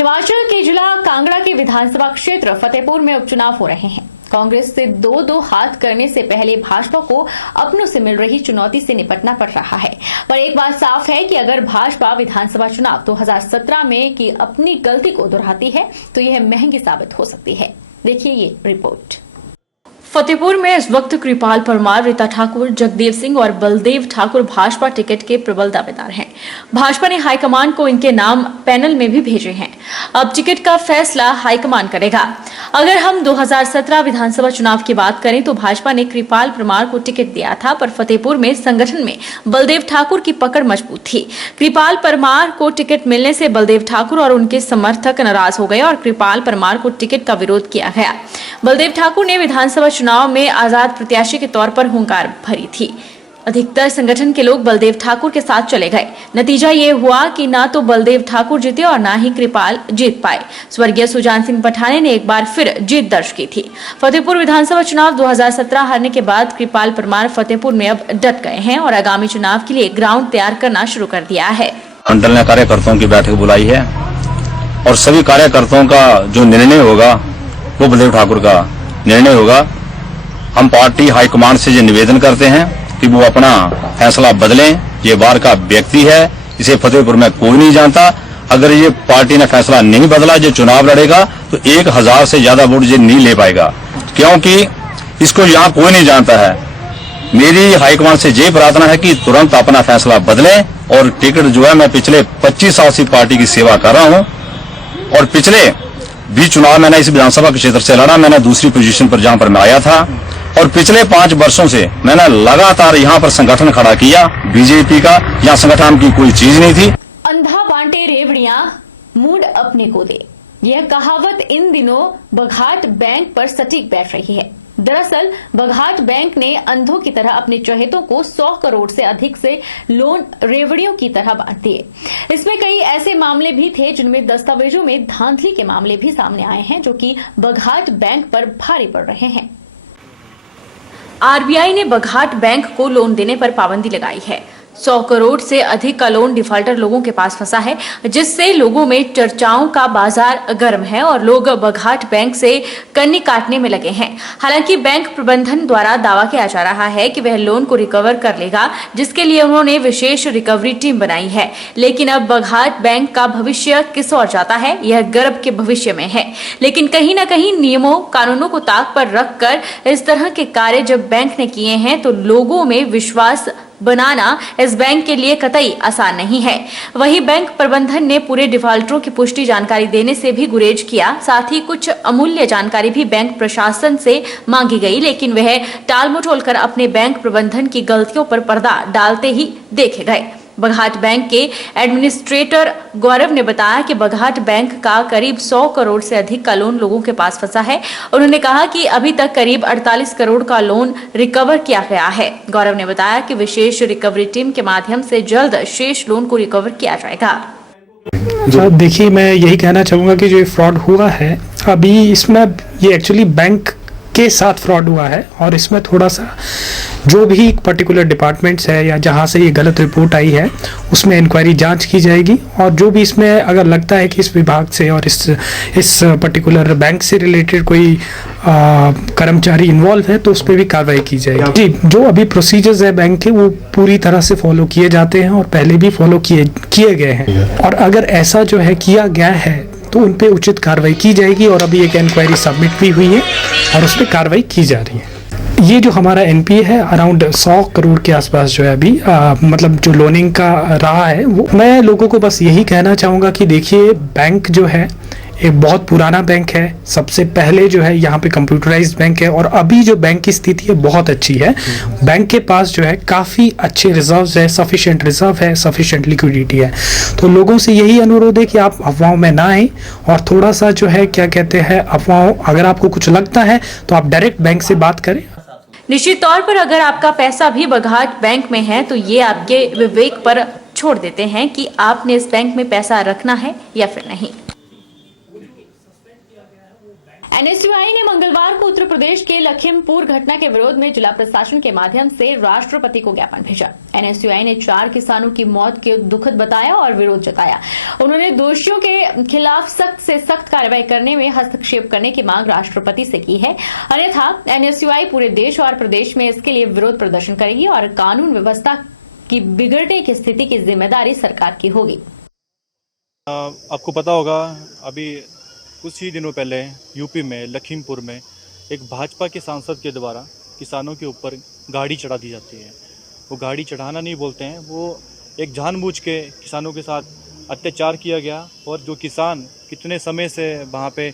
हिमाचल के जिला कांगड़ा के विधानसभा क्षेत्र फतेहपुर में उपचुनाव हो रहे हैं। कांग्रेस से दो हाथ करने से पहले भाजपा को अपनों से मिल रही चुनौती से निपटना पड़ रहा है। पर एक बात साफ है कि अगर भाजपा विधानसभा चुनाव 2017 में की अपनी गलती को दोहराती है तो यह महंगी साबित हो सकती है। देखिए ये रिपोर्ट। फतेहपुर में इस वक्त कृपाल परमार, रीता ठाकुर, जगदेव सिंह और बलदेव ठाकुर भाजपा टिकट के प्रबल दावेदार हैं। भाजपा ने हाईकमान को इनके नाम पैनल में भी भेजे हैं। अब टिकट का फैसला हाईकमान करेगा। अगर हम 2017 विधानसभा चुनाव की बात करें तो भाजपा ने कृपाल परमार को टिकट दिया था, पर फतेहपुर में संगठन में बलदेव ठाकुर की पकड़ मजबूत थी। कृपाल परमार को टिकट मिलने से बलदेव ठाकुर और उनके समर्थक नाराज हो गए और कृपाल परमार को टिकट का विरोध किया गया। बलदेव ठाकुर ने विधानसभा चुनाव में आजाद प्रत्याशी के तौर पर हुंकार भरी थी। अधिकतर संगठन के लोग बलदेव ठाकुर के साथ चले गए। नतीजा ये हुआ कि ना तो बलदेव ठाकुर जीते और ना ही कृपाल जीत पाए। स्वर्गीय सुजान सिंह पठाने ने एक बार फिर जीत दर्ज की थी। फतेहपुर विधानसभा चुनाव 2017 हारने के बाद कृपाल परमार फतेहपुर में अब डट गए हैं और आगामी चुनाव के लिए ग्राउंड तैयार करना शुरू कर दिया है। मंडल ने कार्यकर्ताओं की बैठक बुलाई है और सभी कार्यकर्ताओं का जो निर्णय होगा वो बलदेव ठाकुर का निर्णय होगा। हम पार्टी हाईकमान से ये निवेदन करते हैं कि वो अपना फैसला बदलें। ये बाहर का व्यक्ति है, इसे फतेहपुर में कोई नहीं जानता। अगर ये पार्टी ने फैसला नहीं बदला, जो चुनाव लड़ेगा तो 1000 से ज्यादा वोट ये नहीं ले पाएगा, क्योंकि इसको यहाँ कोई नहीं जानता है। मेरी हाईकमान से ये प्रार्थना है कि तुरंत अपना फैसला बदलें और टिकट जो है, मैं पिछले 25 साल से पार्टी की सेवा कर रहा हूँ और पिछले भी चुनाव मैंने इस विधानसभा क्षेत्र से लड़ा। मैंने दूसरी पोजीशन पर जहां पर मैं आया था और पिछले 5 वर्षों से मैंने लगातार यहां पर संगठन खड़ा किया बीजेपी का। यहाँ संगठन की कोई चीज नहीं थी। अंधा बांटे रेवड़ियां, मूड अपने को दे, यह कहावत इन दिनों बघाट बैंक पर सटीक बैठ रही है। दरअसल बघाट बैंक ने अंधों की तरह अपने चहेतों को 100 करोड़ से अधिक से लोन रेवड़ियों की तरह बांट दिए। इसमें कई ऐसे मामले भी थे जिनमें दस्तावेजों में धांधली के मामले भी सामने आए हैं, जो कि बघाट बैंक पर भारी पड़ रहे हैं। आरबीआई ने बघाट बैंक को लोन देने पर पाबंदी लगाई है। 100 करोड़ से अधिक का लोन डिफॉल्टर लोगों के पास फंसा है, जिससे लोगों में चर्चाओं का बाजार गर्म है और लोग बघाट बैंक से कन्नी काटने में लगे हैं। हालांकि बैंक प्रबंधन द्वारा दावा किया जा रहा है कि वह लोन को रिकवर कर लेगा, जिसके लिए उन्होंने विशेष रिकवरी टीम बनाई है। लेकिन अब बघाट बैंक का भविष्य किस ओर जाता है, यह गर्भ के भविष्य में है। लेकिन कहीं न कहीं नियमों कानूनों को ताक पर रखकर इस तरह के कार्य जब बैंक ने किए हैं तो लोगों में विश्वास बनाना इस बैंक के लिए कतई आसान नहीं है। वहीं बैंक प्रबंधन ने पूरे डिफॉल्टरों की पुष्टि जानकारी देने से भी गुरेज किया। साथ ही कुछ अमूल्य जानकारी भी बैंक प्रशासन से मांगी गई, लेकिन वह टाल मटोल कर अपने बैंक प्रबंधन की गलतियों पर पर्दा डालते ही देखे गए। बघाट बैंक के एडमिनिस्ट्रेटर गौरव ने बताया कि बघाट बैंक का करीब 100 करोड़ से अधिक का लोन लोगों के पास फंसा है। उन्होंने कहा कि अभी तक करीब 48 करोड़ का लोन रिकवर किया गया है। गौरव ने बताया कि विशेष रिकवरी टीम के माध्यम से जल्द शेष लोन को रिकवर किया जाएगा। देखिए, मैं यही कहना चाहूँगा कि जो ये फ्रॉड हुआ है अभी, इसमें ये एक्चुअली बैंक के साथ फ्रॉड हुआ है और इसमें थोड़ा सा जो भी पर्टिकुलर डिपार्टमेंट्स है या जहाँ से ये गलत रिपोर्ट आई है उसमें इंक्वायरी जांच की जाएगी और जो भी इसमें अगर लगता है कि इस विभाग से और इस पर्टिकुलर बैंक से रिलेटेड कोई कर्मचारी इन्वॉल्व है तो उस पर भी कार्रवाई की जाएगी। जी, जो अभी प्रोसीजर्स है बैंक के वो पूरी तरह से फॉलो किए जाते हैं और पहले भी फॉलो किए गए हैं और अगर ऐसा जो है किया गया है तो उन पे उचित कार्रवाई की जाएगी और अभी एक इंक्वायरी सबमिट भी हुई है और उस पर कार्रवाई की जा रही है। ये जो हमारा एनपीए है अराउंड 100 करोड़ के आसपास जो है अभी मतलब जो लोनिंग का रहा है वो, मैं लोगों को बस यही कहना चाहूँगा कि देखिए, बैंक जो है एक बहुत पुराना बैंक है। सबसे पहले जो है यहाँ पे कंप्यूटराइज्ड बैंक है और अभी जो बैंक की स्थिति है बहुत अच्छी है। बैंक के पास जो है काफ़ी अच्छे रिजर्व्स है, सफिशिएंट रिजर्व है, सफिशिएंट लिक्विडिटी है। तो लोगों से यही अनुरोध है कि आप अफवाहों में ना आए और थोड़ा सा जो है क्या कहते हैं अफवाहों, अगर आपको कुछ लगता है तो आप डायरेक्ट बैंक से बात करें। निश्चित तौर पर अगर आपका पैसा भी बघाट बैंक में है तो ये आपके विवेक पर छोड़ देते हैं कि आपने इस बैंक में पैसा रखना है या फिर नहीं। एनएसयूआई ने मंगलवार को उत्तर प्रदेश के लखीमपुर घटना के विरोध में जिला प्रशासन के माध्यम से राष्ट्रपति को ज्ञापन भेजा। एनएसयूआई ने 4 किसानों की मौत के दुखद बताया और विरोध जताया। उन्होंने दोषियों के खिलाफ सख्त से सख्त कार्रवाई करने में हस्तक्षेप करने की मांग राष्ट्रपति से की है, अन्यथा एनएसयूआई पूरे देश और प्रदेश में इसके लिए विरोध प्रदर्शन करेगी और कानून व्यवस्था की बिगड़ने की स्थिति की जिम्मेदारी सरकार की होगी। आपको पता होगा, अभी कुछ ही दिनों पहले यूपी में लखीमपुर में एक भाजपा के सांसद के द्वारा किसानों के ऊपर गाड़ी चढ़ा दी जाती है। वो गाड़ी चढ़ाना नहीं बोलते हैं, वो एक जानबूझ के किसानों के साथ अत्याचार किया गया। और जो किसान कितने समय से वहाँ पे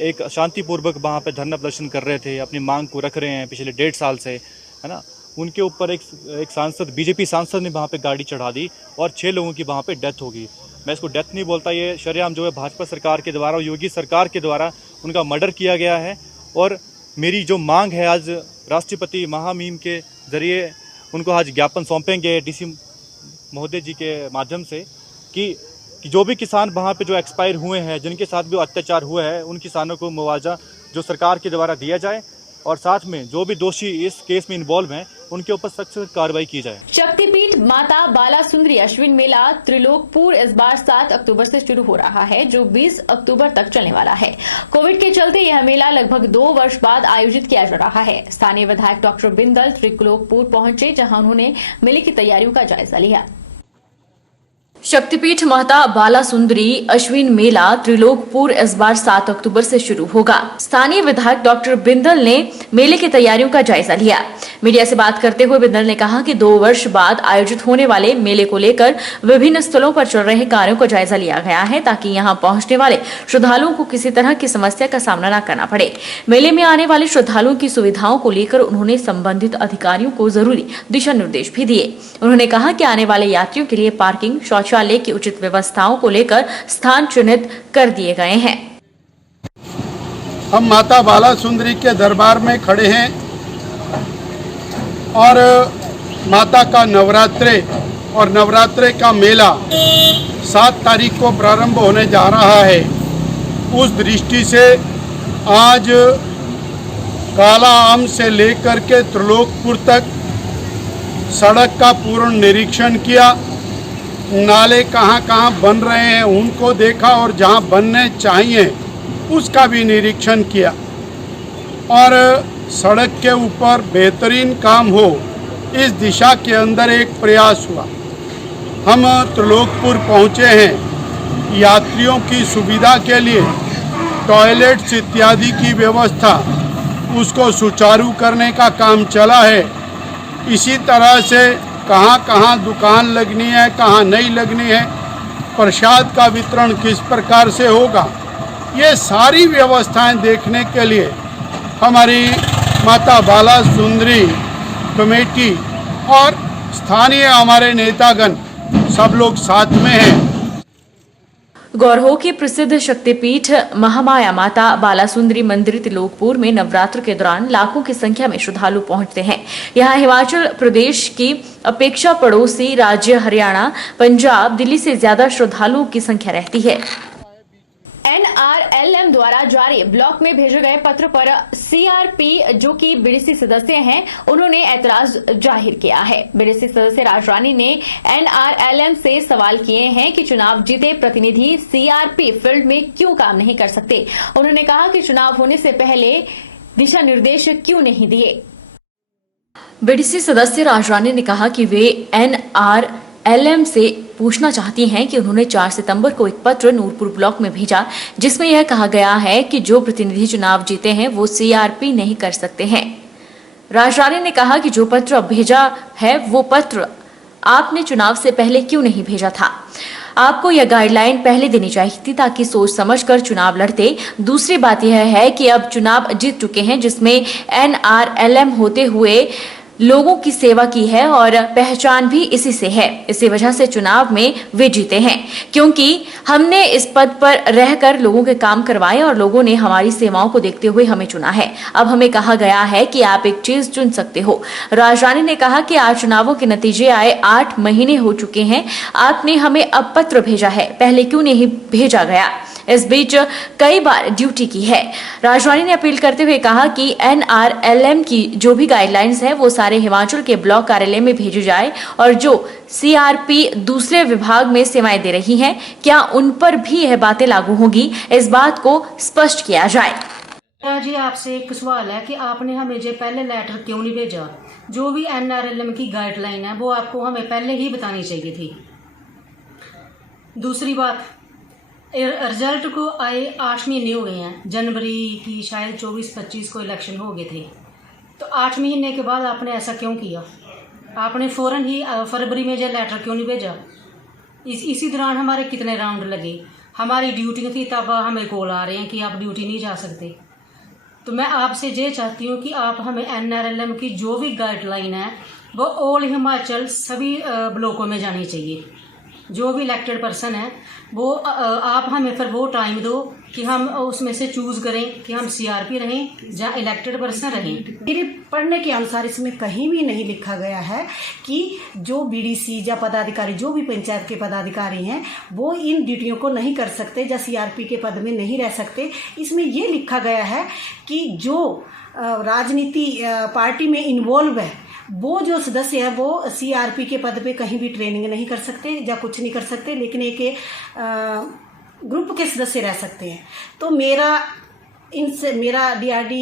एक शांतिपूर्वक वहाँ पे धरना प्रदर्शन कर रहे थे, अपनी मांग को रख रहे हैं पिछले 1.5 साल से, है ना, उनके ऊपर एक सांसद, बीजेपी सांसद ने वहाँ पे गाड़ी चढ़ा दी और 6 लोगों की वहाँ पे डेथ होगी। मैं इसको डेथ नहीं बोलता, ये शरेआम जो है भाजपा सरकार के द्वारा, योगी सरकार के द्वारा उनका मर्डर किया गया है। और मेरी जो मांग है, आज राष्ट्रपति महामहिम के जरिए उनको आज ज्ञापन सौंपेंगे डीसी महोदय जी के माध्यम से कि जो भी किसान वहाँ पे जो एक्सपायर हुए हैं, जिनके साथ भी अत्याचार हुआ है, उन किसानों को मुआवजा जो सरकार के द्वारा दिया जाए और साथ में जो भी दोषी इस केस में इन्वॉल्व हैं उनके ऊपर सख्त कार्रवाई की जाए। शक्तिपीठ माता बालासुंदरी अश्विन मेला त्रिलोकपुर इस बार 7 अक्टूबर से शुरू हो रहा है, जो 20 अक्टूबर तक चलने वाला है। कोविड के चलते यह मेला लगभग 2 वर्ष बाद आयोजित किया जा रहा है। स्थानीय विधायक डॉक्टर बिंदल त्रिलोकपुर पहुंचे, जहां उन्होंने मेले की तैयारियों का जायजा लिया। शक्तिपीठ माता बालासुंदरी अश्विन मेला त्रिलोकपुर इस बार 7 अक्टूबर से शुरू होगा। स्थानीय विधायक डॉक्टर बिंदल ने मेले की तैयारियों का जायजा लिया। मीडिया से बात करते हुए बिंदल ने कहा कि 2 वर्ष बाद आयोजित होने वाले मेले को लेकर विभिन्न स्थलों पर चल रहे कार्यों का जायजा लिया गया है, ताकि यहां पहुंचने वाले श्रद्धालुओं को किसी तरह की समस्या का सामना न करना पड़े। मेले में आने वाले श्रद्धालुओं की सुविधाओं को लेकर उन्होंने संबंधित अधिकारियों को जरूरी दिशा निर्देश भी दिए। उन्होंने कहा कि आने वाले यात्रियों के लिए पार्किंग, शौचालय की उचित व्यवस्थाओं को लेकर स्थान चिन्हित कर दिए गए हैं। हम माता बालासुंदरी के दरबार में खड़े हैं और माता का नवरात्रे और नवरात्रे का मेला 7 तारीख को प्रारंभ होने जा रहा है। उस दृष्टि से आज काला आम से लेकर के त्रिलोकपुर तक सड़क का पूर्ण निरीक्षण किया। नाले कहाँ कहाँ बन रहे हैं उनको देखा और जहाँ बनने चाहिए उसका भी निरीक्षण किया और सड़क के ऊपर बेहतरीन काम हो, इस दिशा के अंदर एक प्रयास हुआ। हम त्रिलोकपुर पहुँचे हैं। यात्रियों की सुविधा के लिए टॉयलेट्स इत्यादि की व्यवस्था, उसको सुचारू करने का काम चला है। इसी तरह से कहाँ कहाँ दुकान लगनी है, कहाँ नहीं लगनी है, प्रसाद का वितरण किस प्रकार से होगा, ये सारी व्यवस्थाएं देखने के लिए हमारी माता बालासुंदरी कमेटी और स्थानीय हमारे नेतागण सब लोग साथ में हैं। गौरहो के प्रसिद्ध शक्तिपीठ महामाया माता बालासुंदरी मंदिर त्रिलोकपुर में नवरात्र के दौरान लाखों की संख्या में श्रद्धालु पहुंचते हैं। यहां हिमाचल प्रदेश की अपेक्षा पड़ोसी राज्य हरियाणा, पंजाब, दिल्ली से ज्यादा श्रद्धालुओं की संख्या रहती है। NRLM द्वारा जारी ब्लॉक में भेजे गए पत्र पर CRP, जो कि बीडीसी सदस्य हैं, उन्होंने ऐतराज जाहिर किया है। बीडीसी सदस्य राजरानी ने NRLM से सवाल किए हैं कि चुनाव जीते प्रतिनिधि CRP फील्ड में क्यों काम नहीं कर सकते। उन्होंने कहा कि चुनाव होने से पहले दिशा निर्देश क्यों नहीं दिए। बीडीसी सदस्य राजरानी ने कहा कि वे NRLM से पूछना चाहती हैं कि उन्होंने 4 सितंबर को एक पत्र नूरपुर ब्लॉक में भेजा, जिसमें यह कहा गया है कि जो प्रतिनिधि चुनाव जीते हैं वो CRP नहीं कर सकते हैं। राजरानी ने कहा कि जो पत्र अब भेजा है वो पत्र आपने चुनाव से पहले क्यों नहीं भेजा था। आपको यह गाइडलाइन पहले देनी चाहिए थी ताकि सोच समझकर चुनाव लड़ते। दूसरी बात यह है कि अब चुनाव जीत चुके हैं, जिसमें NRLM होते हुए लोगों की सेवा की है और पहचान भी इसी से है। इसी वजह से चुनाव में वे जीते हैं, क्योंकि हमने इस पद पर रहकर लोगों के काम करवाए और लोगों ने हमारी सेवाओं को देखते हुए हमें चुना है। अब हमें कहा गया है कि आप एक चीज चुन सकते हो। राजरानी ने कहा कि आज चुनावों के नतीजे आए 8 महीने हो चुके हैं। आपने हमें अब पत्र भेजा है, पहले क्यों नहीं भेजा गया। इस बीच कई बार ड्यूटी की है। राजवानी ने अपील करते हुए कहा कि NRLM की जो भी गाइडलाइंस है वो सारे हिमाचल के ब्लॉक कार्यालय में भेजी जाए और जो CRP दूसरे विभाग में सेवाएं दे रही हैं, क्या उन पर भी यह बातें लागू होंगी, इस बात को स्पष्ट किया जाए। जी आपसे एक सवाल है कि आपने हमें जो पहले लेटर क्यों नहीं भेजा? जो भी NRLM की गाइडलाइन है वो आपको हमें पहले ही बतानी चाहिए थी। दूसरी बात, रिजल्ट को आए 8 महीने हो गए हैं। जनवरी की शायद 24-25 को इलेक्शन हो गए थे, तो 8 महीने के बाद आपने ऐसा क्यों किया? आपने फ़ौरन ही फरवरी में जो लेटर क्यों नहीं भेजा? इसी दौरान हमारे कितने राउंड लगे? हमारी ड्यूटी थी, तब हमें कॉल आ रहे हैं कि आप ड्यूटी नहीं जा सकते। तो मैं आपसे ये चाहती हूँ कि आप हमें NRLM की जो भी गाइडलाइन है वो ऑल हिमाचल सभी ब्लॉकों में जानी चाहिए। जो भी इलेक्टेड पर्सन है वो आप हमें फिर वो टाइम दो कि हम उसमें से चूज करें कि हम CRP रहें या इलेक्टेड पर्सन रहें। मेरे पढ़ने के अनुसार इसमें कहीं भी नहीं लिखा गया है कि जो BDC या पदाधिकारी, जो भी पंचायत के पदाधिकारी हैं, वो इन ड्यूटियों को नहीं कर सकते या CRP के पद में नहीं रह सकते। इसमें ये लिखा गया है कि जो राजनीति पार्टी में इन्वॉल्व है वो जो सदस्य है वो CRP के पद पे कहीं भी ट्रेनिंग नहीं कर सकते या कुछ नहीं कर सकते, लेकिन एक ग्रुप के सदस्य रह सकते हैं। तो मेरा DRD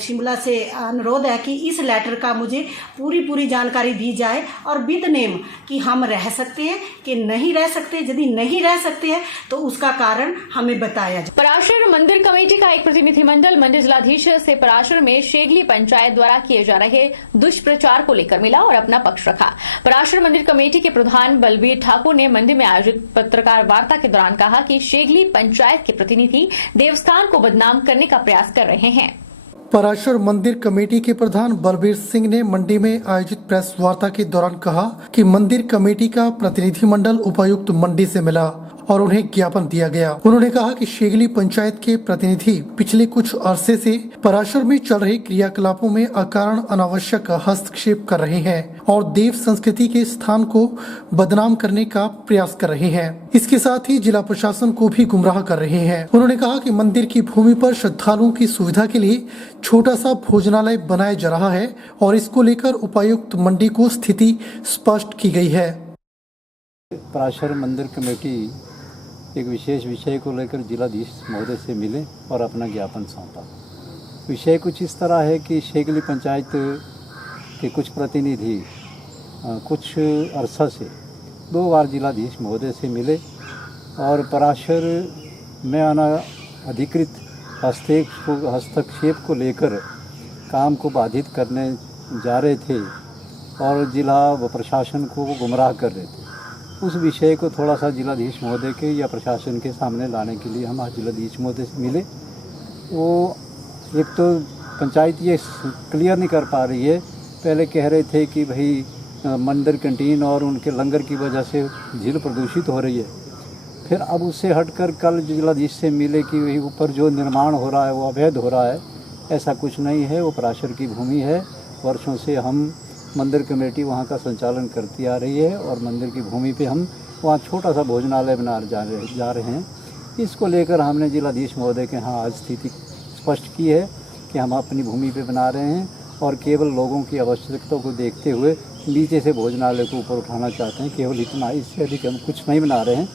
शिमला से अनुरोध है कि इस लेटर का मुझे पूरी जानकारी दी जाए और विद नेम कि हम रह सकते हैं कि नहीं रह सकते। यदि नहीं रह सकते हैं तो उसका कारण हमें बताया जाए। पराशर मंदिर कमेटी का एक प्रतिनिधिमंडल मंडी जिलाधीश से पराशर में शेगली पंचायत द्वारा किए जा रहे दुष्प्रचार को लेकर मिला और अपना पक्ष रखा। पराशर मंदिर कमेटी के प्रधान बलबीर ठाकुर ने मंडी में आयोजित पत्रकार वार्ता के दौरान कहा कि शेगली पंचायत के प्रतिनिधि देवस्थान को बदनाम करने का प्रयास कर रहे हैं। पराशर मंदिर कमेटी के प्रधान बलबीर सिंह ने मंडी में आयोजित प्रेस वार्ता के दौरान कहा कि मंदिर कमेटी का प्रतिनिधिमंडल उपायुक्त मंडी से मिला और उन्हें ज्ञापन दिया गया। उन्होंने कहा कि शेगली पंचायत के प्रतिनिधि पिछले कुछ अरसे से पराशर में चल रहे क्रियाकलापों में अकारण अनावश्यक हस्तक्षेप कर रहे हैं और देव संस्कृति के स्थान को बदनाम करने का प्रयास कर रहे हैं। इसके साथ ही जिला प्रशासन को भी गुमराह कर रहे हैं। उन्होंने कहा कि मंदिर की भूमि पर श्रद्धालुओं की सुविधा के लिए छोटा सा भोजनालय बनाया जा रहा है और इसको लेकर उपायुक्त मंडी को स्थिति स्पष्ट की गई है। पराशर मंदिर कमेटी एक विशेष विषय को लेकर जिलाधीश महोदय से मिले और अपना ज्ञापन सौंपा। विषय कुछ इस तरह है कि शेगली पंचायत के कुछ प्रतिनिधि कुछ अरसा से 2 बार जिलाधीश महोदय से मिले और पराशर में अनाधिकृत हस्तक्षेप को लेकर काम को बाधित करने जा रहे थे और जिला व प्रशासन को वो गुमराह कर रहे थे। उस विषय को थोड़ा सा जिलाधीश महोदय के या प्रशासन के सामने लाने के लिए हम आज जिलाधीश महोदय से मिले। वो एक तो पंचायत ये क्लियर नहीं कर पा रही है। पहले कह रहे थे कि भाई मंदिर कैंटीन और उनके लंगर की वजह से झील प्रदूषित हो रही है। फिर अब उससे हटकर कल जिलाधीश से मिले कि वही ऊपर जो निर्माण हो रहा है वो अवैध हो रहा है। ऐसा कुछ नहीं है, वो पराशर की भूमि है। वर्षों से हम मंदिर कमेटी वहाँ का संचालन करती आ रही है और मंदिर की भूमि पे हम वहाँ छोटा सा भोजनालय बना जा रहे हैं। इसको लेकर हमने जिलाधीश महोदय के यहाँ आज स्थिति स्पष्ट की है कि हम अपनी भूमि पे बना रहे हैं और केवल लोगों की आवश्यकता को देखते हुए नीचे से भोजनालय को ऊपर उठाना चाहते हैं। केवल इतना, इससे अधिक हम कुछ नहीं बना रहे हैं।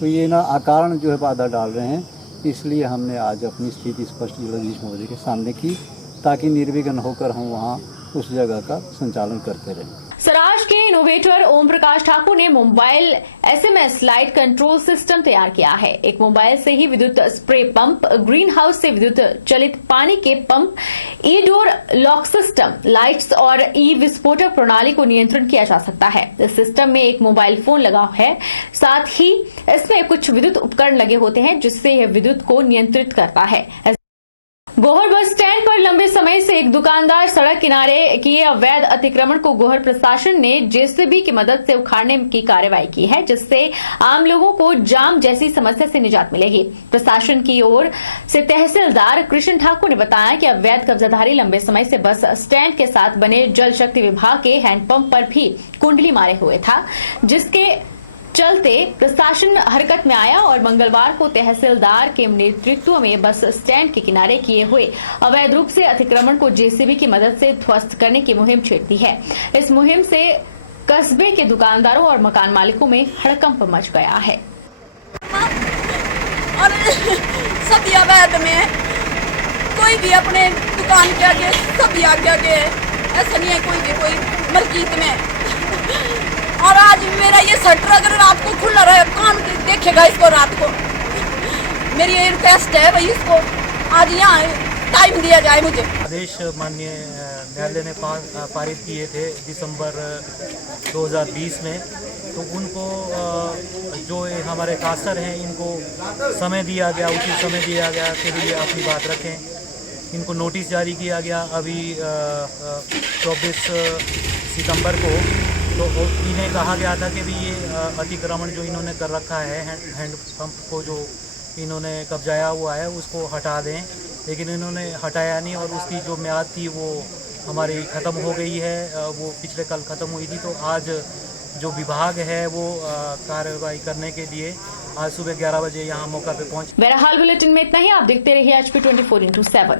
तो ये ना अकारण जो है बाधा डाल रहे हैं। इसलिए हमने आज अपनी स्थिति स्पष्ट जिलाधीश महोदय के सामने की ताकि निर्विघ्न होकर हम वहाँ उस जगह का संचालन करते रहें। सराज के इनोवेटर ओम प्रकाश ठाकुर ने mobile SMS light control system तैयार किया है। एक मोबाइल से ही विद्युत स्प्रे पंप, ग्रीन हाउस से विद्युत चलित पानी के पंप, ई-डोर लॉक सिस्टम, लाइट्स और विस्फोटक प्रणाली को नियंत्रण किया जा सकता है। इस सिस्टम में एक मोबाइल फोन लगा है, साथ ही इसमें कुछ विद्युत उपकरण लगे होते हैं जिससे यह विद्युत को नियंत्रित करता है। गोहर बस स्टैंड पर लंबे समय से एक दुकानदार सड़क किनारे किए अवैध अतिक्रमण को गोहर प्रशासन ने JCB की मदद से उखाड़ने की कार्रवाई की है, जिससे आम लोगों को जाम जैसी समस्या से निजात मिलेगी। प्रशासन की ओर से तहसीलदार कृष्ण ठाकुर ने बताया कि अवैध कब्जाधारी लंबे समय से बस स्टैंड के साथ बने जल शक्ति विभाग के हैंडपंप पर भी कुंडली मारे हुए था, जिसके चलते प्रशासन हरकत में आया और मंगलवार को तहसीलदार के नेतृत्व में बस स्टैंड के किनारे किए हुए अवैध रूप से अतिक्रमण को जेसीबी की मदद से ध्वस्त करने की मुहिम छेड़ दी है। इस मुहिम से कस्बे के दुकानदारों और मकान मालिकों में हड़कंप मच गया है। और सभी अवैध में कोई भी अपने दुकान के आगे सभी आगे ऐसा नहीं है कोई मस्जिद में। और आज मेरा ये शटर अगर रात को खुला रहे कौन देखेगा इसको रात को। मेरी ये रिक्वेस्ट है भाई इसको आज यहाँ टाइम दिया जाए मुझे। आदेश माननीय न्यायालय ने पारित किए थे दिसंबर 2020 में, तो उनको जो हमारे कासर हैं इनको समय दिया गया, उचित समय दिया गया के लिए अपनी बात रखें। इनको नोटिस जारी किया गया अभी 24 सितंबर को। तो इन्हें कहा गया था कि भी ये अतिक्रमण जो इन्होंने कर रखा है हैंड पंप को जो इन्होंने कब्जाया हुआ है उसको हटा दें, लेकिन इन्होंने हटाया नहीं और उसकी जो म्याद थी वो हमारी ख़त्म हो गई है। वो पिछले कल ख़त्म हुई थी। तो आज जो विभाग है वो कार्रवाई करने के लिए आज सुबह 11 बजे यहाँ मौका पे पहुँच। बहरहाल बुलेटिन में इतना ही। आप देखते रहिए HP 24x7।